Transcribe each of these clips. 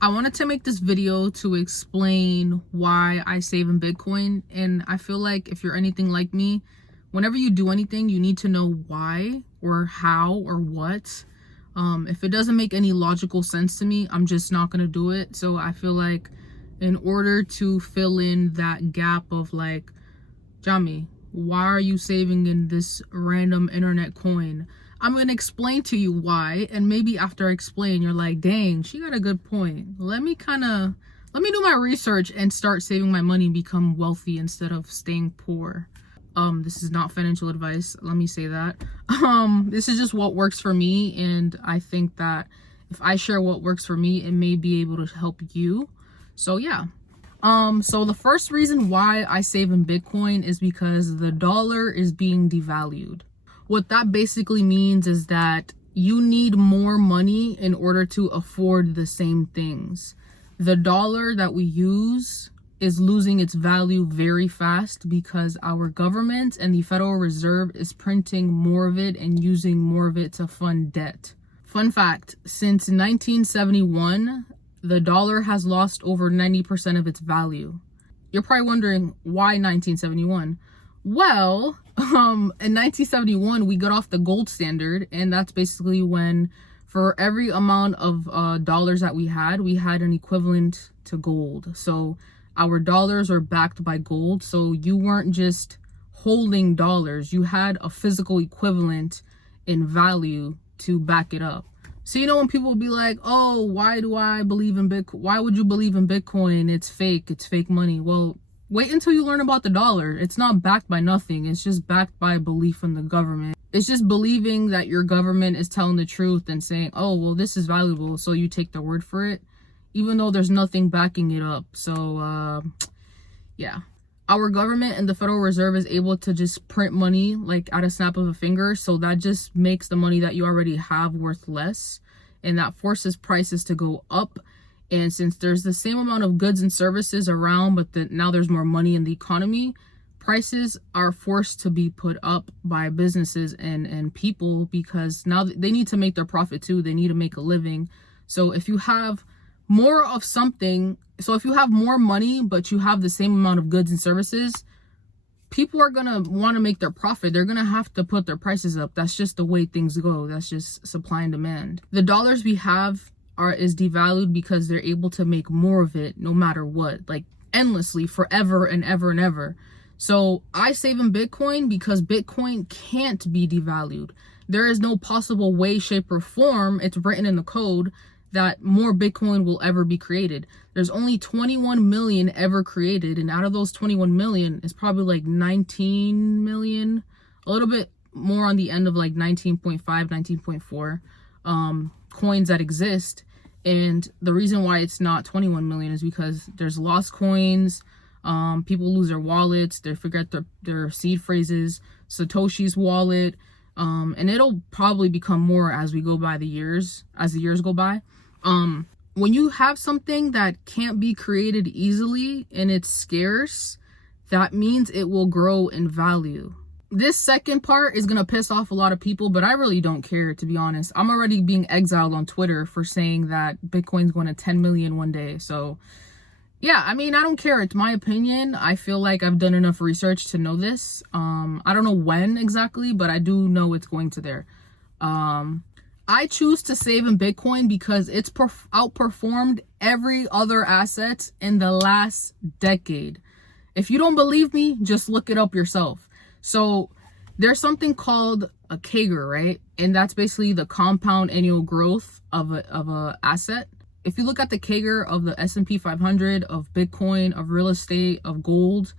I wanted to make this video to explain why I save in Bitcoin. And I feel like if you're anything like me, whenever you do anything, you need to know why or how or what. If it doesn't make any logical sense to me, I'm just not going to do it. So I feel like in order to fill in that gap of like, Jami, why are you saving in this random internet coin? I'm going to explain to you why, and maybe after I explain, you're like, dang, she got a good point. Let me do my research and start saving my money and become wealthy instead of staying poor. This is not financial advice. Let me say that. This is just what works for me, and I think that if I share what works for me, it may be able to help you. So yeah. So the first reason why I save in Bitcoin is because the dollar is being devalued. What that basically means is that you need more money in order to afford the same things. The dollar that we use is losing its value very fast because our government and the Federal Reserve is printing more of it and using more of it to fund debt. Fun fact, since 1971, the dollar has lost over 90% of its value. You're probably wondering why 1971? Well, in 1971, we got off the gold standard, and that's basically when for every amount of dollars that we had an equivalent to gold. So our dollars are backed by gold. So you weren't just holding dollars, you had a physical equivalent in value to back it up. So, when people be like, oh, why do I believe in Bitcoin? Why would you believe in Bitcoin? It's fake money. Well, wait until you learn about the dollar. It's not backed by nothing. It's just backed by belief in the government. It's just believing that your government is telling the truth and saying, oh, well, this is valuable, so you take their word for it, even though there's nothing backing it up. So, yeah. Our government and the Federal Reserve is able to just print money like at a snap of a finger. So that just makes the money that you already have worth less. And that forces prices to go up. And since there's the same amount of goods and services around, but now there's more money in the economy, prices are forced to be put up by businesses and people because now they need to make their profit too. They need to make a living. So if you have more of something, so if you have more money, but you have the same amount of goods and services, people are going to want to make their profit. They're going to have to put their prices up. That's just the way things go. That's just supply and demand. The dollars we have is devalued because they're able to make more of it no matter what, like endlessly, forever and ever and ever. So I save in Bitcoin because Bitcoin can't be devalued. There is no possible way, shape, or form, it's written in the code, that more Bitcoin will ever be created. There's only 21 million ever created, and out of those 21 million is probably like 19 million, a little bit more on the end of like 19.5, 19.4 coins that exist. And the reason why it's not 21 million is because there's lost coins, people lose their wallets, they forget their seed phrases, Satoshi's wallet, and it'll probably become more as we go by the years go by. When you have something that can't be created easily and it's scarce, that means it will grow in value. This second part is gonna piss off a lot of people, but I really don't care, to be honest. I'm already being exiled on Twitter for saying that Bitcoin's going to 10 million one day. So yeah, I mean, I don't care. It's my opinion. I feel like I've done enough research to know this. I don't know when exactly, but I do know it's going to there. I choose to save in Bitcoin because it's outperformed every other asset in the last decade. If you don't believe me, just look it up yourself. So there's something called a CAGR, right? And that's basically the compound annual growth of a asset. If you look at the CAGR of the S&P 500, of Bitcoin, of real estate, of gold,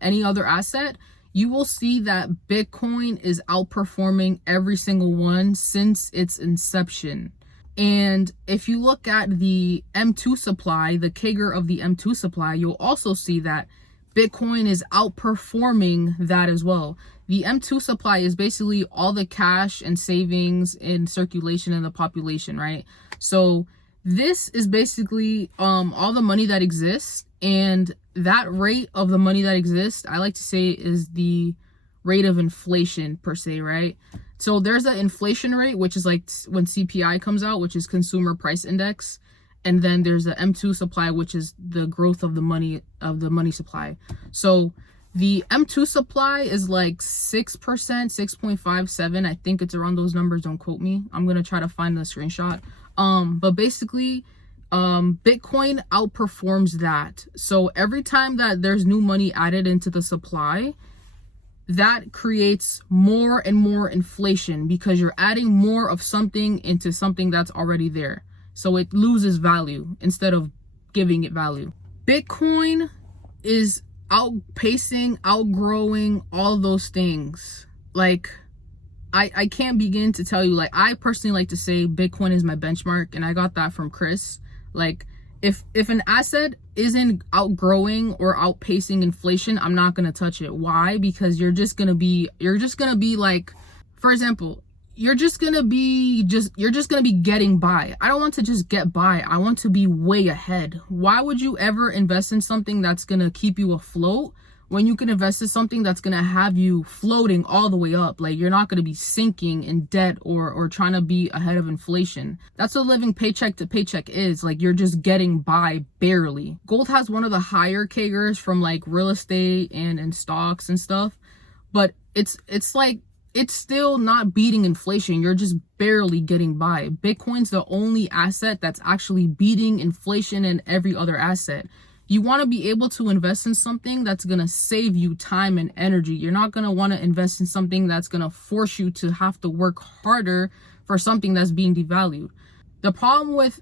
any other asset, you will see that Bitcoin is outperforming every single one since its inception. And if you look at the M2 supply, the CAGR of the M2 supply, you'll also see that Bitcoin is outperforming that as well. The M2 supply is basically all the cash and savings in circulation in the population, right? So this is basically all the money that exists, and that rate of the money that exists, I like to say, is the rate of inflation per se, right? So there's an inflation rate, which is like when CPI comes out, which is Consumer Price Index. And then there's the M2 supply, which is the growth of the money supply. So the M2 supply is like 6%, 6.57. I think it's around those numbers. Don't quote me. I'm going to try to find the screenshot. But basically, Bitcoin outperforms that. So every time that there's new money added into the supply, that creates more and more inflation because you're adding more of something into something that's already there. So it loses value instead of giving it value. Bitcoin is outpacing, outgrowing all those things. Like, I can't begin to tell you. Like, I personally like to say Bitcoin is my benchmark, and I got that from Chris. Like, if an asset isn't outgrowing or outpacing inflation, I'm not gonna touch it. Why? Because you're just gonna be like, for example, you're just gonna be getting by. I don't want to just get by. I want to be way ahead. Why would you ever invest in something that's gonna keep you afloat when you can invest in something that's gonna have you floating all the way up? Like, you're not gonna be sinking in debt or trying to be ahead of inflation. That's what living paycheck to paycheck is. Like, you're just getting by barely. Gold has one of the higher CAGRs from like real estate and stocks and stuff, but it's like, it's still not beating inflation. You're just barely getting by. Bitcoin's the only asset that's actually beating inflation and every other asset. You want to be able to invest in something that's going to save you time and energy. You're not going to want to invest in something that's going to force you to have to work harder for something that's being devalued. The problem with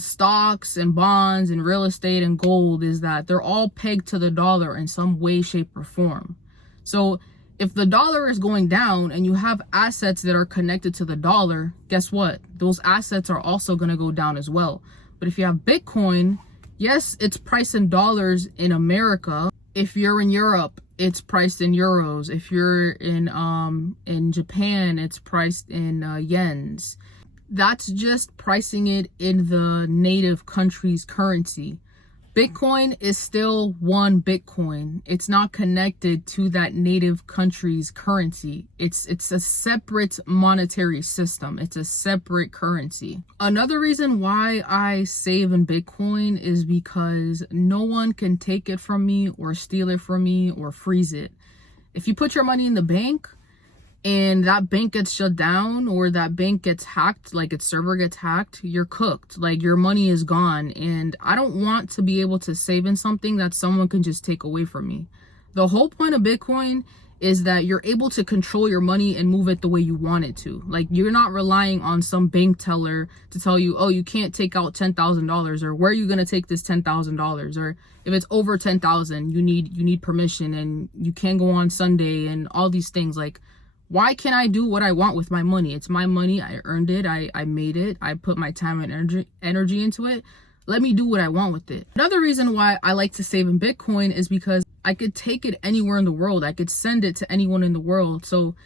stocks and bonds and real estate and gold is that they're all pegged to the dollar in some way, shape, or form. So if the dollar is going down and you have assets that are connected to the dollar, guess what? Those assets are also going to go down as well. But if you have Bitcoin, yes, it's priced in dollars in America. If you're in Europe, it's priced in euros. If you're in Japan, it's priced in yens. That's just pricing it in the native country's currency. Bitcoin is still one Bitcoin. It's not connected to that native country's currency. It's a separate monetary system. It's a separate currency. Another reason why I save in Bitcoin is because no one can take it from me or steal it from me or freeze it. If you put your money in the bank and that bank gets shut down or that bank gets hacked, like its server gets hacked, you're cooked. Like, your money is gone. And I don't want to be able to save in something that someone can just take away from me. The whole point of Bitcoin is that you're able to control your money and move it the way you want it to. Like, you're not relying on some bank teller to tell you, oh, you can't take out $10,000, or where are you going to take this $10,000? Or if it's over 10,000, you need permission and you can't go on Sunday and all these things. Like, why can't I do what I want with my money? It's my money. I earned it. I made it. I put my time and energy into it. Let me do what I want with it. Another reason why I like to save in Bitcoin is because I could take it anywhere in the world. I could send it to anyone in the world. So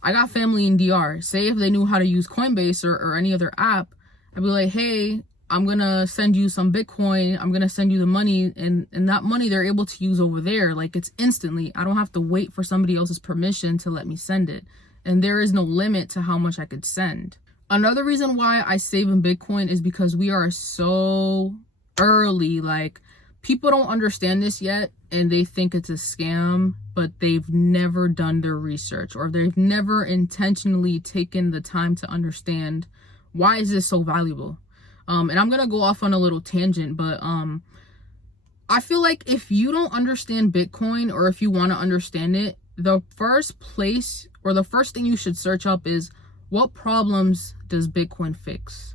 I got family in DR. Say if they knew how to use Coinbase or any other app, I'd be like, hey, I'm going to send you some Bitcoin. I'm going to send you the money, and that money they're able to use over there. Like, it's instantly. I don't have to wait for somebody else's permission to let me send it. And there is no limit to how much I could send. Another reason why I save in Bitcoin is because we are so early. Like, people don't understand this yet and they think it's a scam, but they've never done their research, or they've never intentionally taken the time to understand why is this so valuable. And I'm going to go off on a little tangent, but I feel like if you don't understand Bitcoin, or if you want to understand it, the first place or the first thing you should search up is, what problems does Bitcoin fix?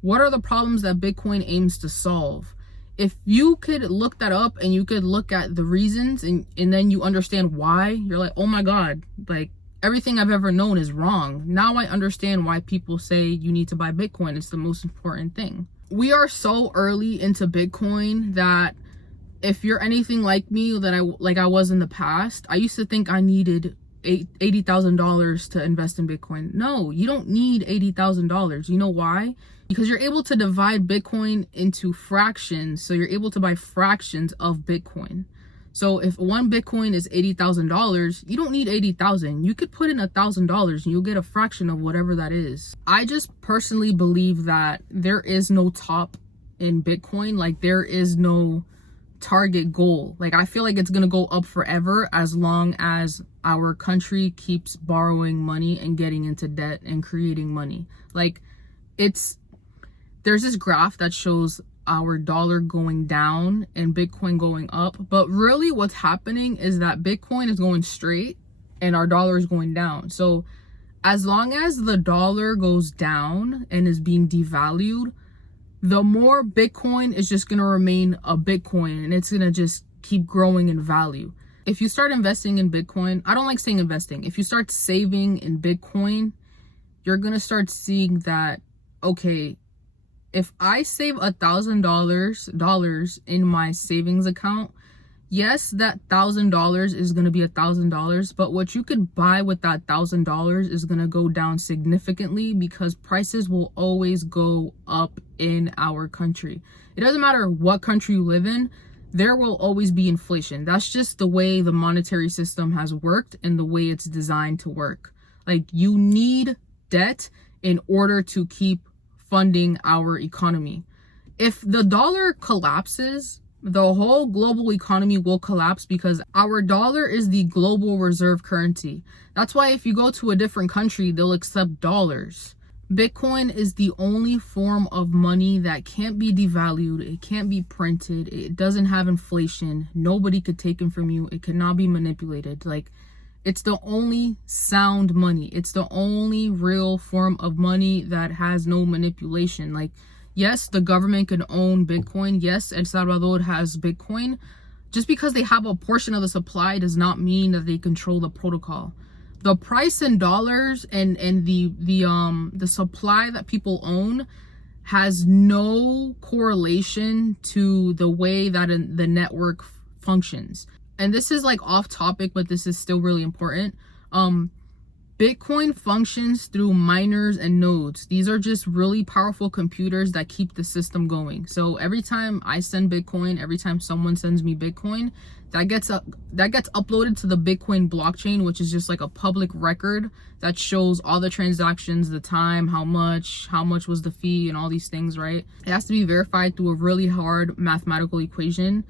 What are the problems that Bitcoin aims to solve? If you could look that up and you could look at the reasons and then you understand why, you're like, oh my God, like, everything I've ever known is wrong. Now I understand why people say you need to buy Bitcoin. It's the most important thing. We are so early into Bitcoin that if you're anything like me, that I was in the past, I used to think I needed $80,000 to invest in Bitcoin. No, you don't need $80,000. You know why? Because you're able to divide Bitcoin into fractions. So you're able to buy fractions of Bitcoin. So if one Bitcoin is $80,000, you don't need 80,000. You could put in $1,000 and you'll get a fraction of whatever that is. I just personally believe that there is no top in Bitcoin. Like, there is no target goal. Like, I feel like it's gonna go up forever as long as our country keeps borrowing money and getting into debt and creating money. Like, there's this graph that shows our dollar going down and Bitcoin going up, but really what's happening is that Bitcoin is going straight and our dollar is going down. So as long as the dollar goes down and is being devalued, the more Bitcoin is just going to remain a Bitcoin, and it's going to just keep growing in value. If you start investing in Bitcoin, I don't like saying investing, if you start saving in Bitcoin, you're going to start seeing that, okay, if I save $1,000 in my savings account, yes, that $1,000 is going to be $1,000, but what you could buy with that $1,000 is going to go down significantly, because prices will always go up in our country. It doesn't matter what country you live in, there will always be inflation. That's just the way the monetary system has worked and the way it's designed to work. Like, you need debt in order to keep funding our economy. If the dollar collapses, the whole global economy will collapse, because our dollar is the global reserve currency. That's why if you go to a different country, they'll accept dollars. Bitcoin is the only form of money that can't be devalued. It can't be printed. It doesn't have inflation. Nobody could take it from you. It cannot be manipulated. Like, it's the only sound money. It's the only real form of money that has no manipulation. Like, yes, the government can own Bitcoin. Yes, El Salvador has Bitcoin. Just because they have a portion of the supply does not mean that they control the protocol. The price in dollars and the supply that people own has no correlation to the way that the network functions. And this is like off topic, but this is still really important. Bitcoin functions through miners and nodes. These are just really powerful computers that keep the system going. So every time I send Bitcoin, every time someone sends me Bitcoin, that gets uploaded to the Bitcoin blockchain, which is just like a public record that shows all the transactions, the time, how much was the fee, and all these things, right? It has to be verified through a really hard mathematical equation.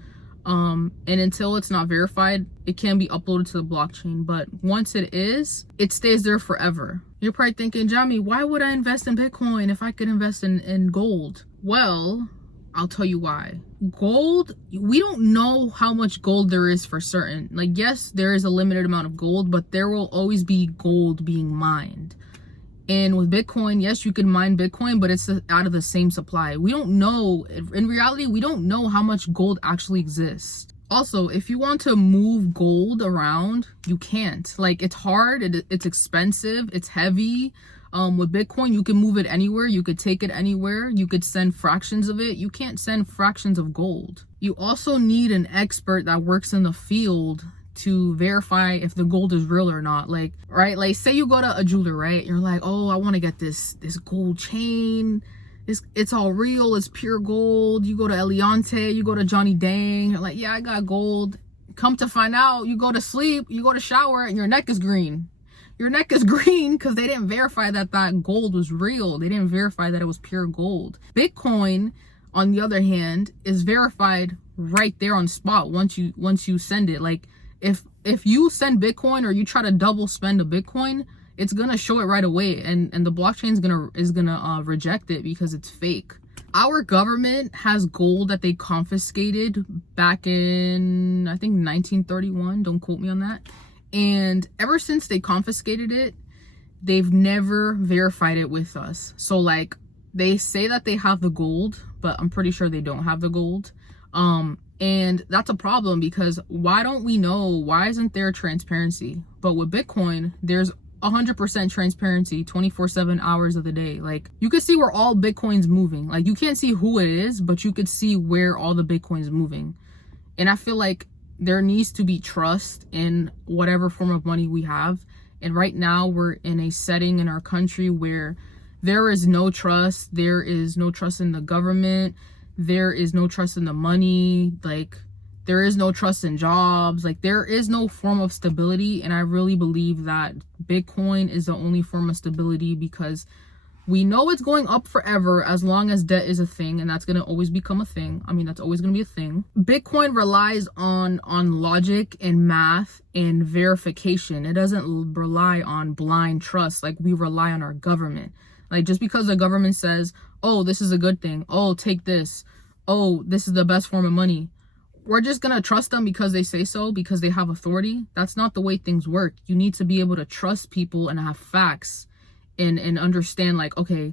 And until it's not verified, it can be uploaded to the blockchain. But once it is, it stays there forever. You're probably thinking, Jami, why would I invest in Bitcoin if I could invest in gold? Well, I'll tell you why. Gold, we don't know how much gold there is for certain. Like, yes, there is a limited amount of gold, but there will always be gold being mined. And with Bitcoin, yes, you can mine Bitcoin, but it's out of the same supply. We don't know. In reality, we don't know how much gold actually exists. Also, if you want to move gold around, you can't. Like, it's hard. It's expensive. It's heavy. With Bitcoin, you can move it anywhere. You could take it anywhere. You could send fractions of it. You can't send fractions of gold. You also need an expert that works in the field to verify if the gold is real or not. Like, right, like say you go to a jeweler, right? You're like, oh, I want to get this gold chain. It's all real. It's pure gold. You go to Eliante, you go to Johnny Dang. You're like, yeah, I got gold. Come to find out, you go to sleep, you go to shower, and your neck is green. Your neck is green because they didn't verify that gold was real. They didn't verify that it was pure gold. Bitcoin, on the other hand, is verified right there on spot once you send it. Like, if you send Bitcoin or you try to double spend a Bitcoin, it's gonna show it right away, and the blockchain is gonna reject it because it's fake. Our government has gold that they confiscated back in, I think, 1931. Don't quote me on that. And ever since they confiscated it, they've never verified it with us. So, like, they say that they have the gold, but I'm pretty sure they don't have the gold. And that's a problem, because why don't we know? Why isn't there transparency? But with Bitcoin, there's 100% transparency 24/7 hours of the day. Like, you can see where all Bitcoin's moving. Like, you can't see who it is, but you could see where all the Bitcoin's moving. And I feel like there needs to be trust in whatever form of money we have. And right now we're in a setting in our country where there is no trust. There is no trust in the government. There is no trust in the money. Like, there is no trust in jobs. Like, there is no form of stability. And I really believe that Bitcoin is the only form of stability, because We know it's going up forever as long as debt is a thing, and that's going to always become a thing. I mean, that's always going to be a thing. Bitcoin relies on logic and math and verification. It doesn't rely on blind trust like we rely on our government. Like, just because the government says, oh, this is a good thing, oh, take this, oh, this is the best form of money, we're just gonna trust them because they say so, because they have authority. That's not the way things work. You need to be able to trust people and have facts and understand, like, okay,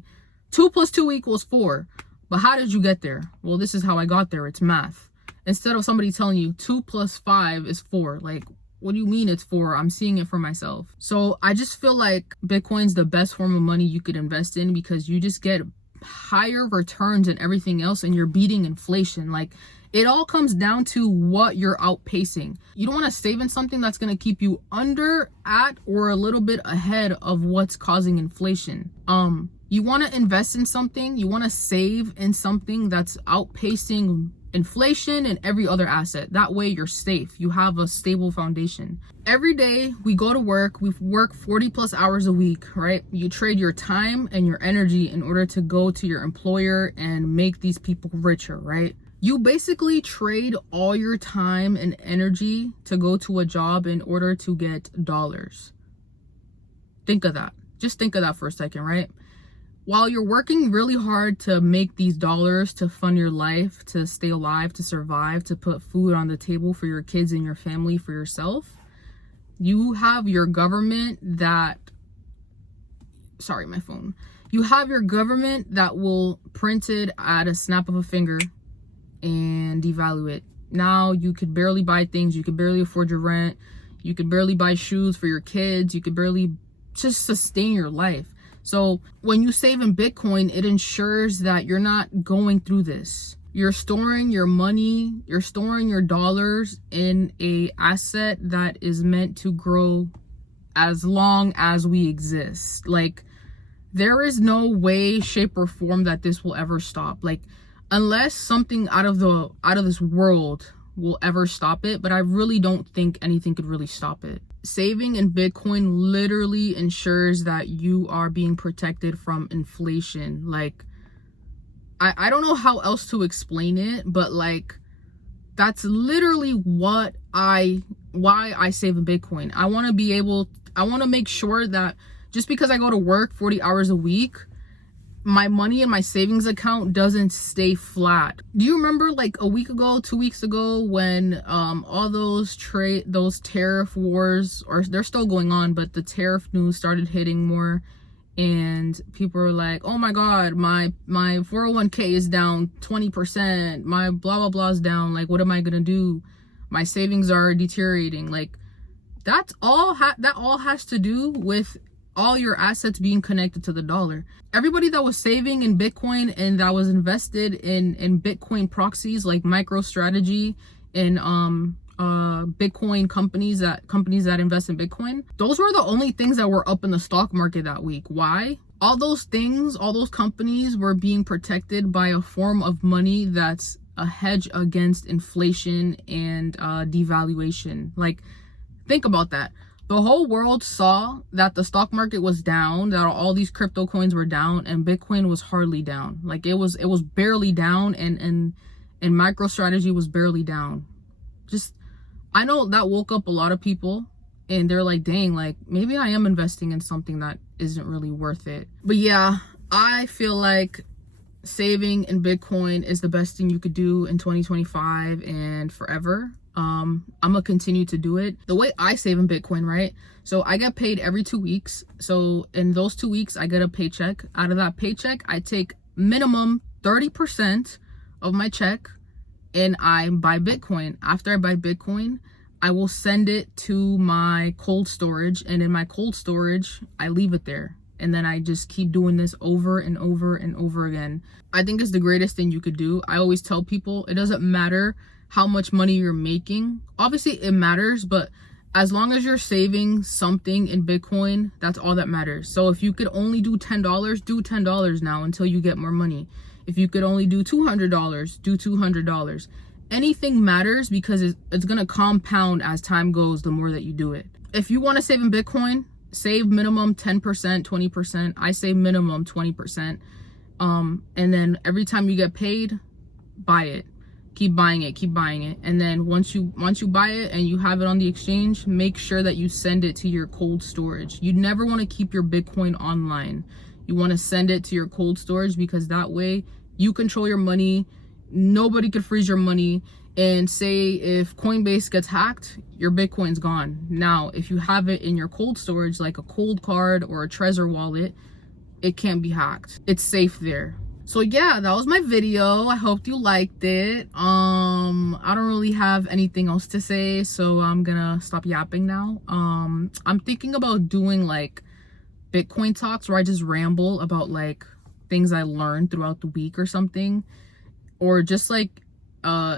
2 + 2 = 4, but how did you get there? Well, this is how I got there. It's math. Instead of somebody telling you 2 + 5 = 4, like, what do you mean it's 4? I'm seeing it for myself. So I just feel like Bitcoin's the best form of money you could invest in, because you just get higher returns and everything else, and you're beating inflation. Like, it all comes down to what you're outpacing. You don't want to save in something that's going to keep you under, at, or a little bit ahead of what's causing inflation. You want to invest in something, you want to save in something that's outpacing inflation and every other asset. That way you're safe. You have a stable foundation. Every day we go to work, we work 40+ hours a week, right? You trade your time and your energy in order to go to your employer and make these people richer, right? You basically trade all your time and energy to go to a job in order to get dollars. Think of that. Just think of that for a second, right? While you're working really hard to make these dollars, to fund your life, to stay alive, to survive, to put food on the table for your kids and your family, for yourself, you have your government that, sorry, my phone. You have your government that will print it at a snap of a finger and devalue it. Now you could barely buy things. You could barely afford your rent. You could barely buy shoes for your kids. You could barely just sustain your life. So when you save in Bitcoin, it ensures that you're not going through this. You're storing your money, you're storing your dollars in a asset that is meant to grow as long as we exist. Like, there is no way, shape, or form that this will ever stop. Like, unless something out of this world will ever stop it, but I really don't think anything could really stop it. Saving in Bitcoin literally ensures that you are being protected from inflation. Like, I don't know how else to explain it, but like, that's literally why I save in Bitcoin. I want to make sure that just because I go to work 40 hours a week, my money in my savings account doesn't stay flat. Do you remember, like, a week ago, 2 weeks ago, when all those tariff wars, or they're still going on, but the tariff news started hitting more, and people were like, oh my god, my 401k is down 20%, my blah blah blah is down, like, what am I gonna do? My savings are deteriorating. Like, that all has to do with all your assets being connected to the dollar. Everybody that was saving in Bitcoin and that was invested in Bitcoin proxies like MicroStrategy and Bitcoin companies that invest in Bitcoin, those were the only things that were up in the stock market that week. Why? All those companies were being protected by a form of money that's a hedge against inflation and devaluation. Like, think about that. The whole world saw that the stock market was down, that all these crypto coins were down, and Bitcoin was hardly down. Like, it was barely down, and MicroStrategy was barely down. Just, I know that woke up a lot of people, and they're like, dang, like, maybe I am investing in something that isn't really worth it. But yeah, I feel like saving in Bitcoin is the best thing you could do in 2025 and forever. I'm gonna continue to do it the way I save in Bitcoin, right? So I get paid every 2 weeks. So in those 2 weeks, I get a paycheck. Out of that paycheck, I take minimum 30% of my check and I buy Bitcoin. After I buy Bitcoin, I will send it to my cold storage, and in my cold storage, I leave it there. And then I just keep doing this over and over and over again. I think it's the greatest thing you could do. I always tell people, it doesn't matter how much money you're making. Obviously it matters, but as long as you're saving something in Bitcoin, that's all that matters. So if you could only do $10, do $10 now until you get more money. If you could only do $200, do $200. Anything matters because it's gonna compound as time goes, the more that you do it. If you want to save in Bitcoin, save minimum 10%, 20%. I say minimum 20%. And then every time you get paid, buy it. Keep buying it, keep buying it. And then once you buy it and you have it on the exchange, make sure that you send it to your cold storage. You never want to keep your Bitcoin online. You want to send it to your cold storage, because that way you control your money. Nobody could freeze your money. And say if Coinbase gets hacked, your Bitcoin's gone. Now, if you have it in your cold storage, like a cold card or a Trezor wallet, it can't be hacked. It's safe there. So yeah, that was my video. I hope you liked it. I don't really have anything else to say, so I'm gonna stop yapping now. I'm thinking about doing like Bitcoin talks where I just ramble about like things I learned throughout the week or something, or just like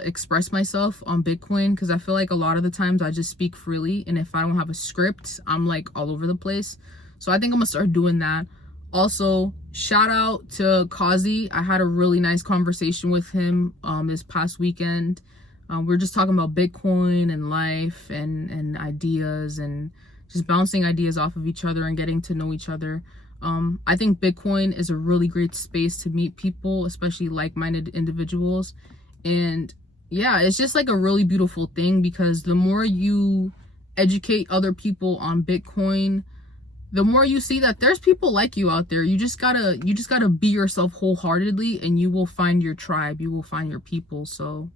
express myself on Bitcoin, because I feel like a lot of the times I just speak freely, and if I don't have a script, I'm like all over the place. So I think I'm gonna start doing that. Also, shout out to Kazi. I had a really nice conversation with him this past weekend. We're just talking about Bitcoin and life and ideas, and just bouncing ideas off of each other and getting to know each other. I think Bitcoin is a really great space to meet people, especially like-minded individuals. And yeah, it's just like a really beautiful thing, because the more you educate other people on Bitcoin, the more you see that there's people like you out there. You just gotta be yourself wholeheartedly, and you will find your tribe, you will find your people. So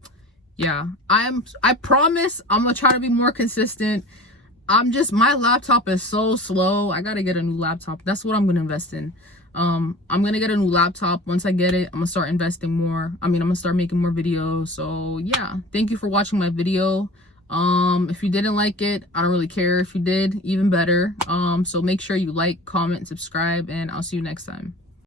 yeah, I promise I'm gonna try to be more consistent. My laptop is so slow. I gotta get a new laptop. That's what I'm gonna invest in. I'm gonna get a new laptop. Once I get it, I'm gonna start investing more. I'm gonna start making more videos. So yeah, thank you for watching my video. If you didn't like it, I don't really care. If you did, even better. So make sure you like, comment, and subscribe, and I'll see you next time.